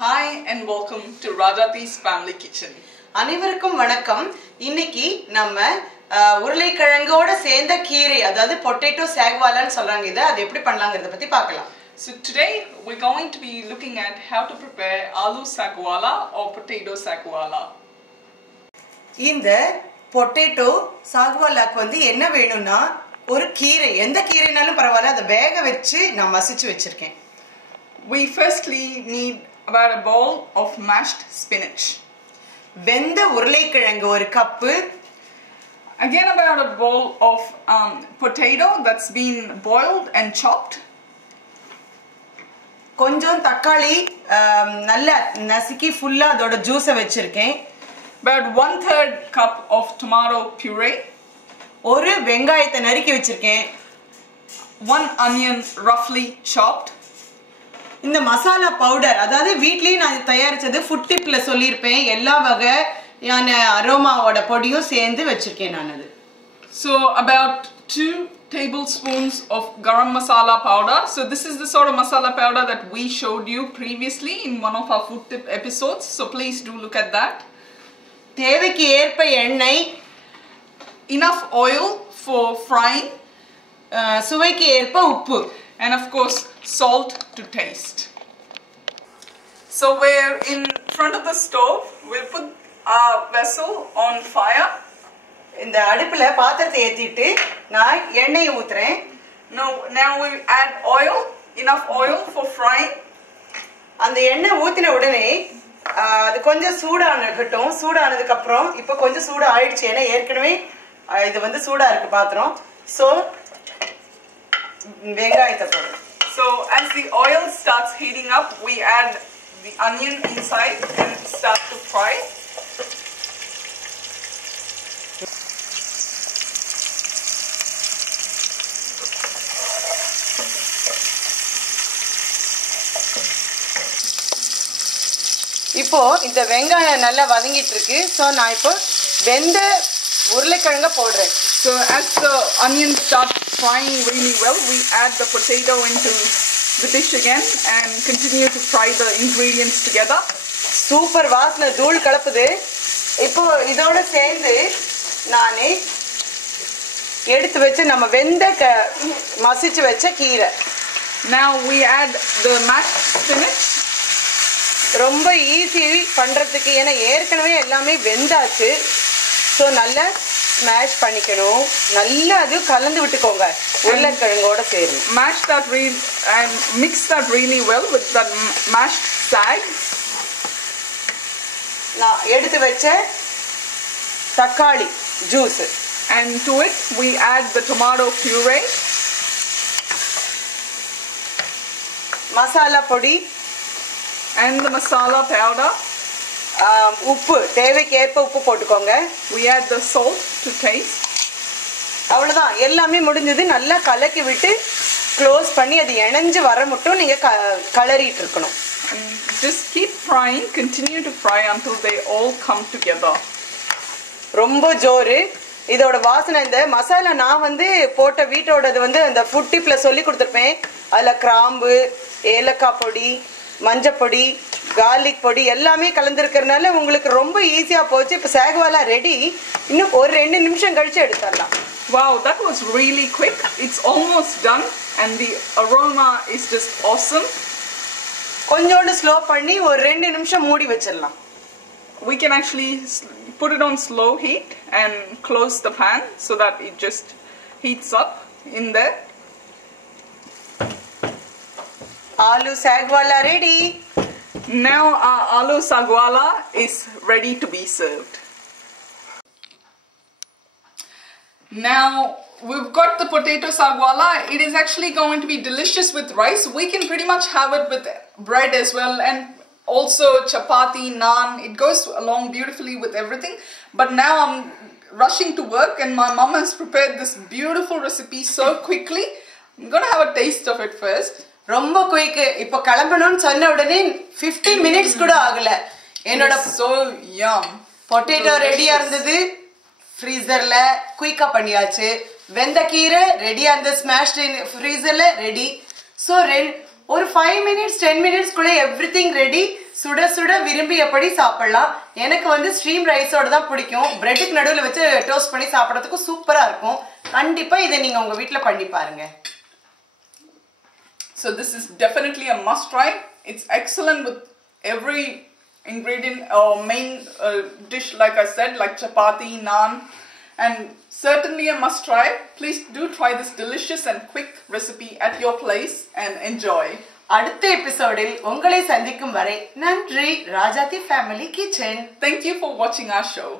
Hi and welcome to Rajati's Family Kitchen. அனைவருக்கும் வணக்கம். இன்னைக்கு நம்ம உருளைக்கிழங்கோட சேர்ந்த கீரை அதாவது பொட்டேட்டோ சாகுவாலான்னு சொல்றாங்க இத அது எப்படி பண்ணலாம்ங்கறத பத்தி பார்க்கலாம். So today we're going to be looking at how to prepare aloo saguala or potato saguala. இந்த பொட்டேட்டோ சாகுவாலாக்கு வந்து என்ன வேணும்னா ஒரு கீரை எந்த கீரைனாலும் பரவாயில்லை அதை வேக வச்சு நான் மசிச்சு வச்சிருக்கேன். We firstly need about a bowl of mashed spinach. வெந்த உருளைக்கிழங்கு ஒரு cup. Again about a bowl of potato that's been boiled and chopped. கொஞ்சம் தக்காளி நல்ல நசுக்கி ஃபுல்லா அதோட ஜூஸை வச்சிருக்கேன். About 1/3 cup of tomato puree. ஒரு வெங்காயத்தை நறுக்கி வச்சிருக்கேன். 1 onion roughly chopped. இந்த மசாலா பவுடர் அதாவது வீட்லயே நான் தயாரிச்சது ஃபுட் டிப்ல சொல்லிருப்பேன் எல்லா வகையான அரோமாவோட பொடியும் சேர்ந்து வச்சிருக்கேன் நான் அது. So about 2 tablespoons of garam masala powder. So this is the sort of masala powder that we showed you previously in one of our food tip episodes. So please do look at that. தேவைக்கு ஏற்ப எண்ணெய், Enough oil for frying, சுவைக்கு ஏற்ப உப்பு, and of course salt to taste. So we're in front of the stove. We'll put our vessel on fire. இந்த அடுப்புல பாத்திரத்தை ஏத்திட்டு நான் எண்ணெயை ஊத்துறேன். Now we add oil, enough oil for frying. அந்த எண்ணெய் ஊத்தின உடனே அது கொஞ்சம் சூடானதுக்கட்டும். சூடானதுக்கு அப்புறம் இப்போ கொஞ்சம் சூடு ஆயிடுச்சு ஏன்னா ஏற்கனவே இது வந்து சூடா இருக்கு பாத்திரம். சோ வெங்காயத்தை போடுறேன். So as the oil starts heating up, we add the onion inside and start to fry. இப்போ இந்த வெங்காயம் நல்லா வதங்கிட்டு இருக்கு. சோ நான் இப்போ வெந்த உருளைக்கிழங்க போடுறேன். So as the onions start frying really well, we add the potato into the dish again and continue to fry the ingredients together. Super வாசனை தூள் கலப்புது. இப்போ இதோட சேர்ந்து நானே எடுத்து வச்சு நம்ம வெந்த மசிச்சு வச்ச கீரை. Now we add the mashed spinach. ரொம்ப ஈஸி பண்றதுக்கு ஏன்னா ஏற்கனவே எல்லாமே வெந்தாச்சு. ஸோ நல்லா ஸ்மாஷ் பண்ணிக்கணும். நல்லா அது கலந்து விட்டுக்கோங்க உருளைக்கிழங்கோட சேரும். Mash that and mix that really well with that mashed sag. நான் எடுத்து வச்ச தக்காளி juice. And to it we add the tomato puree. Masala பொடி And the masala powder. உப்பு தேவைக்கேற்ப உப்பு போட்டுக்கோங்க. We add the salt to taste. அவ்வளவுதான் எல்லாமே முடிஞ்சது. நல்லா கலக்கி விட்டு க்ளோஸ் பண்ணி அது இணைஞ்சு வர மட்டும் நீங்க கலரிட்டு இருக்கணும். And just keep frying, continue to fry until they all come together. ரொம்ப ஜோரு இதோட வாசனை. இந்த மசாலா நான் வந்து போட்ட வீட்டோடது வந்து அந்த ஃபுட் டிப்ல சொல்லி கொடுத்துருப்பேன். அதுல கிராம்பு, ஏலக்காய் பொடி, மஞ்சப்பொடி, கார்லிக் பொடி எல்லாமே கலந்துருக்கிறதுனால உங்களுக்கு ரொம்ப ஈஸியா போச்சு. இப்போ சாகுவாலா ரெடி. இன்னும் ஒரு 2 நிமிஷம் கழிச்சு எடுத்துடலாம். Wow, that was really quick. It's almost done and the aroma is just awesome. கொஞ்சோண்டு ஸ்லோ பண்ணி ஒரு 2 நிமிஷம் மூடி வச்சிடலாம். We can actually put it on slow heat and close the pan so that it just heats up in there. Aloo சாகுவாலா ready. Now our aloo saguala is ready to be served. Now we've got the potato saguala. It is actually going to be delicious with rice. We can pretty much have it with bread as well and also chapati, naan. It goes along beautifully with everything. But now I'm rushing to work and my mom has prepared this beautiful recipe so quickly. I'm gonna have a taste of it first. ரொம்ப குயிக். இப்போ கிளம்பணும்னு சொன்ன உடனே 15 மினிட்ஸ் கூட ஆகல. என்னோட so yum potato ரெடியா இருந்தது. ஃப்ரீசர்ல குயிக்கா பண்ணியாச்சு. வெந்த கீரை ரெடியா இருந்த ஸ்மாஷ்ட் ஃப்ரீசர்ல ரெடி. சோ ஒரு 5 minutes 10 minutes குள்ள everything ready. சுட சுட விரும்பியபடி சாப்பிடலாம். எனக்கு வந்து ஸ்ட்ரீம் ரைஸோட தான் பிடிக்கும். பிரெட்டுக்கு நடுவுல வச்சு டோஸ்ட் பண்ணி சாப்பிடறதுக்கு சூப்பரா இருக்கும். கண்டிப்பா இதை நீங்க உங்க வீட்ல பண்ணி பாருங்க. So this is definitely a must try. It's excellent with every ingredient or main dish, like I said, like chapati, naan, and certainly a must try. Please do try this delicious and quick recipe at your place and enjoy. அடுத்த எபிசோடில் உங்களை சந்திக்கும் வரை நன்றி. Rajathi family kitchen. Thank you for watching our show.